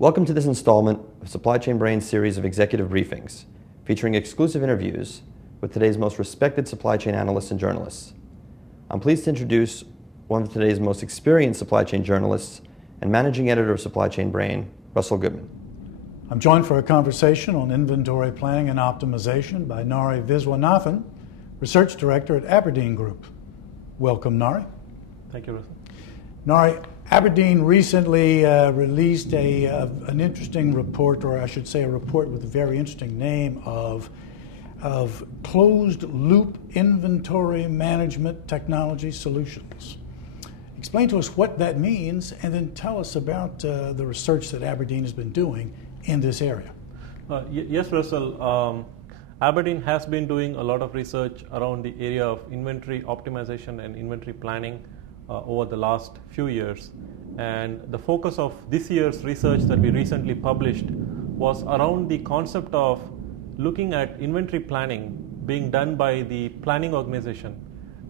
Welcome to this installment of Supply Chain Brain's series of executive briefings, featuring exclusive interviews with today's most respected supply chain analysts and journalists. I'm pleased to introduce one of today's most experienced supply chain journalists and managing editor of Supply Chain Brain, Russell Goodman. I'm joined for a conversation on inventory planning and optimization by Nari Viswanathan, Research Director at Aberdeen Group. Welcome, Nari. Thank you, Russell. Nari, Aberdeen recently released an interesting report, or I should say a report with a very interesting name of closed loop inventory management technology solutions. Explain to us what that means, and then tell us about the research that Aberdeen has been doing in this area. Yes, Russell. Aberdeen has been doing a lot of research around the area of inventory optimization and inventory planning over the last few years. And the focus of this year's research that we recently published was around the concept of looking at inventory planning being done by the planning organization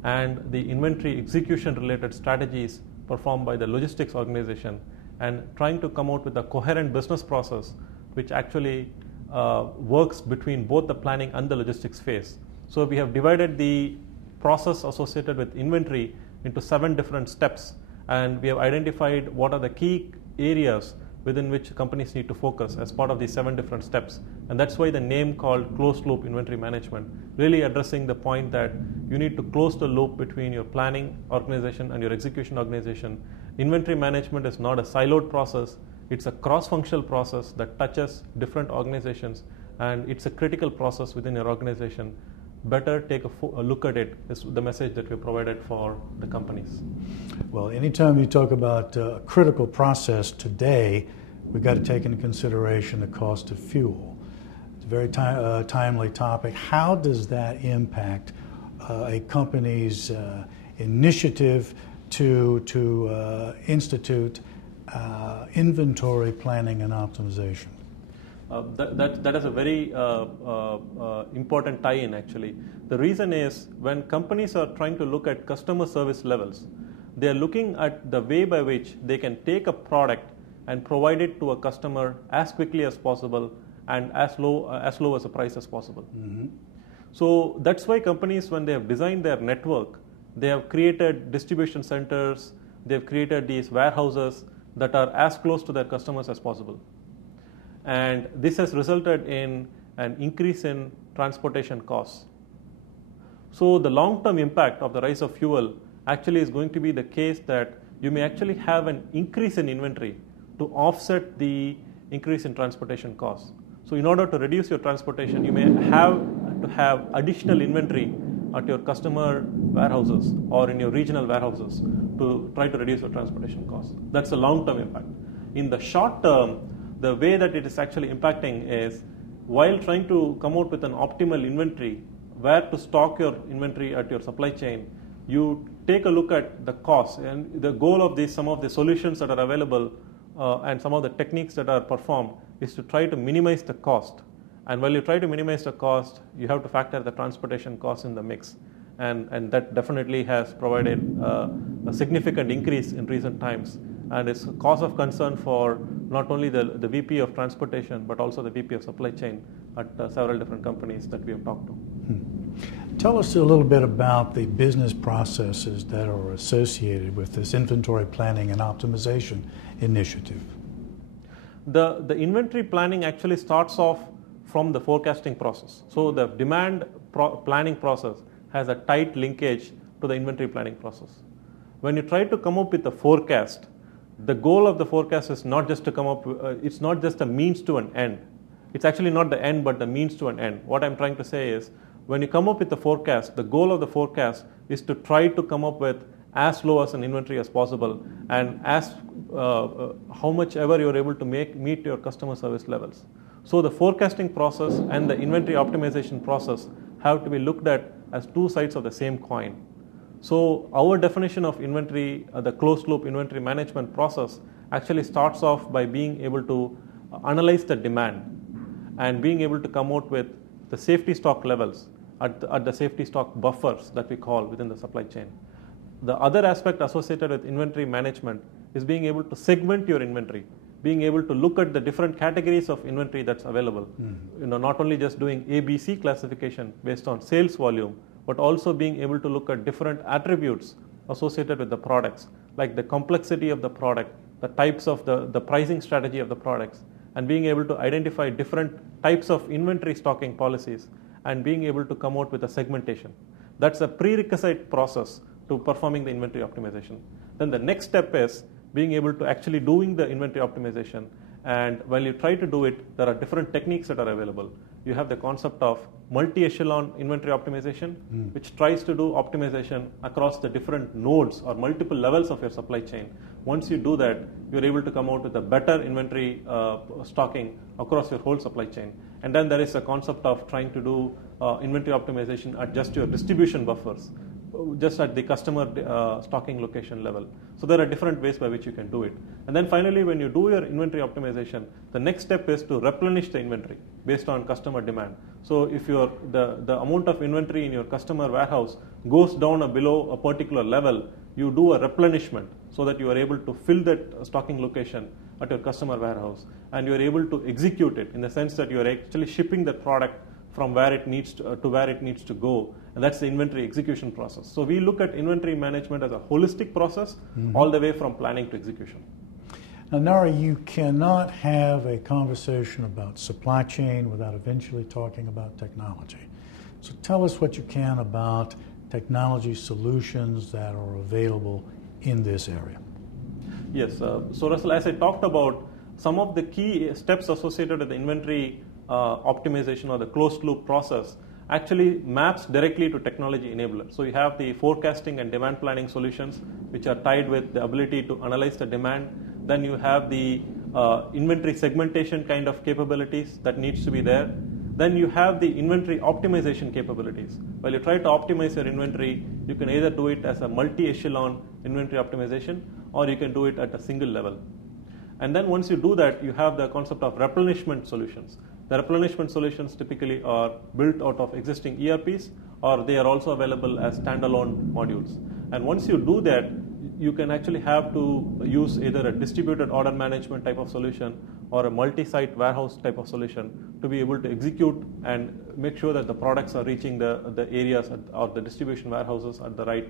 and the inventory execution related strategies performed by the logistics organization, and trying to come out with a coherent business process which actually works between both the planning and the logistics phase. So we have divided the process associated with inventory into 7 different steps, and we have identified what are the key areas within which companies need to focus as part of these 7 different steps. And that's why the name called closed loop inventory management, really addressing the point that you need to close the loop between your planning organization and your execution organization. Inventory management is not a siloed process, it's a cross-functional process that touches different organizations, and it's a critical process within your organization. Better take a look at it is the message that we provided for the companies. Well, anytime you talk about a critical process today, we've got to take into consideration the cost of fuel. It's a very timely topic. How does that impact a company's initiative to institute inventory planning and optimization? That is a very important tie-in, actually. The reason is when companies are trying to look at customer service levels, they are looking at the way by which they can take a product and provide it to a customer as quickly as possible and as low as a price as possible. Mm-hmm. So that's why companies, when they have designed their network, they have created distribution centers, they have created these warehouses that are as close to their customers as possible. And this has resulted in an increase in transportation costs. So the long-term impact of the rise of fuel actually is going to be the case that you may actually have an increase in inventory to offset the increase in transportation costs. So in order to reduce your transportation, you may have to have additional inventory at your customer warehouses or in your regional warehouses to try to reduce your transportation costs. That's the long-term impact. In the short term, the way that it is actually impacting is, while trying to come out with an optimal inventory, where to stock your inventory at your supply chain, you take a look at the cost. And the goal of some of the solutions that are available and some of the techniques that are performed is to try to minimize the cost. And while you try to minimize the cost, you have to factor the transportation costs in the mix. And that definitely has provided a significant increase in recent times. And it's a cause of concern for not only the VP of transportation, but also the VP of supply chain at several different companies that we have talked to. Tell us a little bit about the business processes that are associated with this inventory planning and optimization initiative. The inventory planning actually starts off from the forecasting process. So the demand planning process has a tight linkage to the inventory planning process. When you try to come up with a forecast, the goal of the forecast is not just to come up, it's not just a means to an end. It's actually not the end, but the means to an end. What I'm trying to say is, when you come up with the forecast, the goal of the forecast is to try to come up with as low as an inventory as possible, and as how much ever you're able to meet your customer service levels. So the forecasting process and the inventory optimization process have to be looked at as 2 sides of the same coin. So our definition of inventory, the closed loop inventory management process, actually starts off by being able to analyze the demand and being able to come out with the safety stock levels at the safety stock buffers that we call within the supply chain. The other aspect associated with inventory management is being able to segment your inventory being able to look at the different categories of inventory that's available. Not only just doing ABC classification based on sales volume, but also being able to look at different attributes associated with the products, like the complexity of the product, the types of the pricing strategy of the products, and being able to identify different types of inventory stocking policies and being able to come out with a segmentation. That's a prerequisite process to performing the inventory optimization. Then the next step is being able to actually doing the inventory optimization. And while you try to do it, there are different techniques that are available. You have the concept of multi-echelon inventory optimization, which tries to do optimization across the different nodes or multiple levels of your supply chain. Once you do that, you're able to come out with a better inventory stocking across your whole supply chain. And then there is a concept of trying to do inventory optimization at just your distribution buffers, just at the customer stocking location level. So there are different ways by which you can do it. And then finally, when you do your inventory optimization, the next step is to replenish the inventory based on customer demand. So if the amount of inventory in your customer warehouse goes down below a particular level, you do a replenishment so that you are able to fill that stocking location at your customer warehouse, and you are able to execute it in the sense that you are actually shipping that product from where it needs to where it needs to go, and that's the inventory execution process. So we look at inventory management as a holistic process, all the way from planning to execution. Now, Nari, you cannot have a conversation about supply chain without eventually talking about technology. So tell us what you can about technology solutions that are available in this area. Yes, so Russell, as I talked about, some of the key steps associated with the inventory optimization or the closed loop process actually maps directly to technology enabler. So you have the forecasting and demand planning solutions, which are tied with the ability to analyze the demand. Then you have the inventory segmentation kind of capabilities that needs to be there. Then you have the inventory optimization capabilities. While you try to optimize your inventory, you can either do it as a multi-echelon inventory optimization, or you can do it at a single level. And then once you do that, you have the concept of replenishment solutions. The replenishment solutions typically are built out of existing ERPs, or they are also available as standalone modules. And once you do that, you can actually have to use either a distributed order management type of solution or a multi-site warehouse type of solution to be able to execute and make sure that the products are reaching the areas or the distribution warehouses at the right,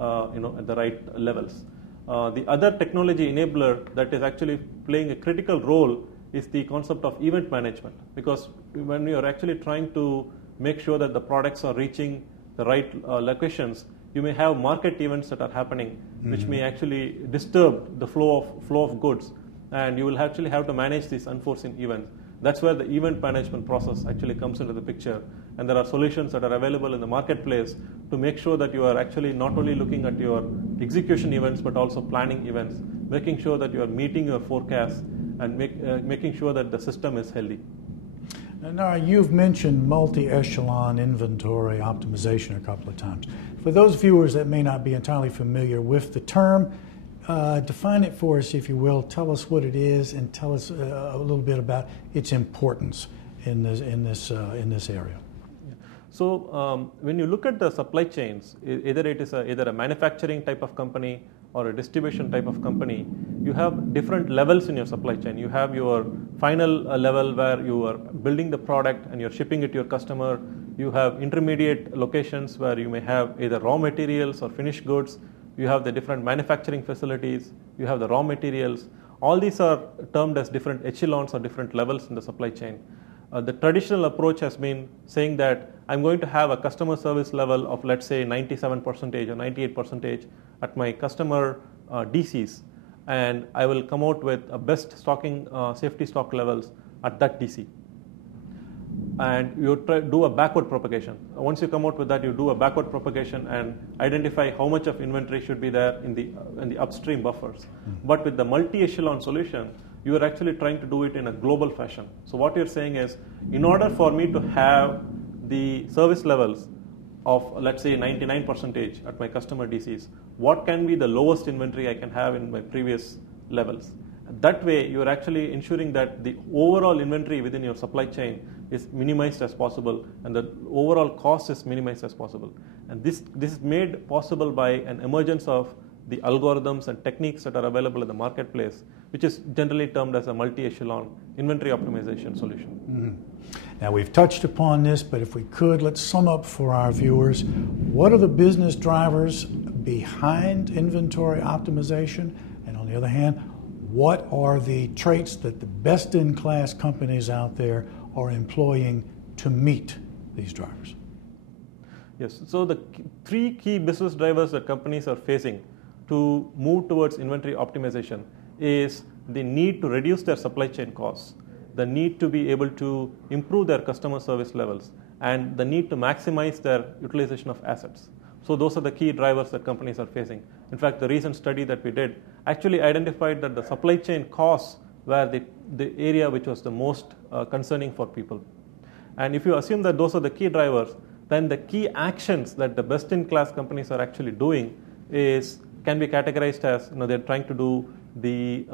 at the right levels. The other technology enabler that is actually playing a critical role is the concept of event management, because when you are actually trying to make sure that the products are reaching the right locations, you may have market events that are happening, which may actually disturb the flow of goods, and you will actually have to manage these unforeseen events. That's where the event management process actually comes into the picture, and there are solutions that are available in the marketplace to make sure that you are actually not only looking at your execution events but also planning events, making sure that you are meeting your forecasts and making sure that the system is healthy. Now, you've mentioned multi-echelon inventory optimization a couple of times. For those viewers that may not be entirely familiar with the term, define it for us, if you will. Tell us what it is, and tell us a little bit about its importance in this area. So when you look at the supply chains, either it is either a manufacturing type of company or a distribution type of company, you have different levels in your supply chain. You have your final level where you are building the product and you're shipping it to your customer. You have intermediate locations where you may have either raw materials or finished goods. You have the different manufacturing facilities. You have the raw materials. All these are termed as different echelons or different levels in the supply chain. The traditional approach has been saying that I'm going to have a customer service level of, let's say, 97% or 98% at my customer DCs, and I will come out with a best stocking safety stock levels at that DC. And you do a backward propagation. Once you come out with that, you do a backward propagation and identify how much of inventory should be there in the upstream buffers. But with the multi-echelon solution, you are actually trying to do it in a global fashion. So what you're saying is, in order for me to have the service levels of, let's say, 99% at my customer DCs, what can be the lowest inventory I can have in my previous levels? That way, you are actually ensuring that the overall inventory within your supply chain is minimized as possible, and the overall cost is minimized as possible. And this is made possible by an emergence of the algorithms and techniques that are available in the marketplace, which is generally termed as a multi-echelon inventory optimization solution. Mm-hmm. Now, we've touched upon this, but if we could, let's sum up for our viewers. What are the business drivers behind inventory optimization? And on the other hand, what are the traits that the best-in-class companies out there are employing to meet these drivers? Yes, so the three key business drivers that companies are facing to move towards inventory optimization is the need to reduce their supply chain costs, the need to be able to improve their customer service levels, and the need to maximize their utilization of assets. So those are the key drivers that companies are facing. In fact, the recent study that we did actually identified that the supply chain costs were the area which was the most concerning for people. And if you assume that those are the key drivers, then the key actions that the best-in-class companies are actually doing can be categorized as, they're trying to do the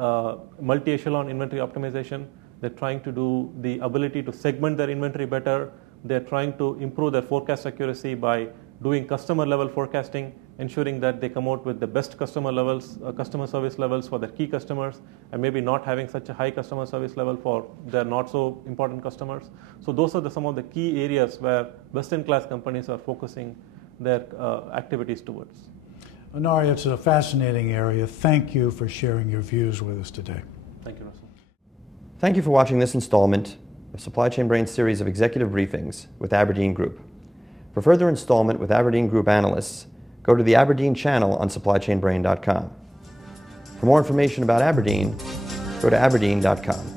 multi-echelon inventory optimization. They're trying to do the ability to segment their inventory better. They're trying to improve their forecast accuracy by doing customer level forecasting, ensuring that they come out with the best customer service levels for their key customers, and maybe not having such a high customer service level for their not so important customers. So those are some of the key areas where best-in-class companies are focusing their activities towards. Nari, it's a fascinating area. Thank you for sharing your views with us today. Thank you, Russell. Thank you for watching this installment of Supply Chain Brain's series of executive briefings with Aberdeen Group. For further installment with Aberdeen Group analysts, go to the Aberdeen channel on supplychainbrain.com. For more information about Aberdeen, go to aberdeen.com.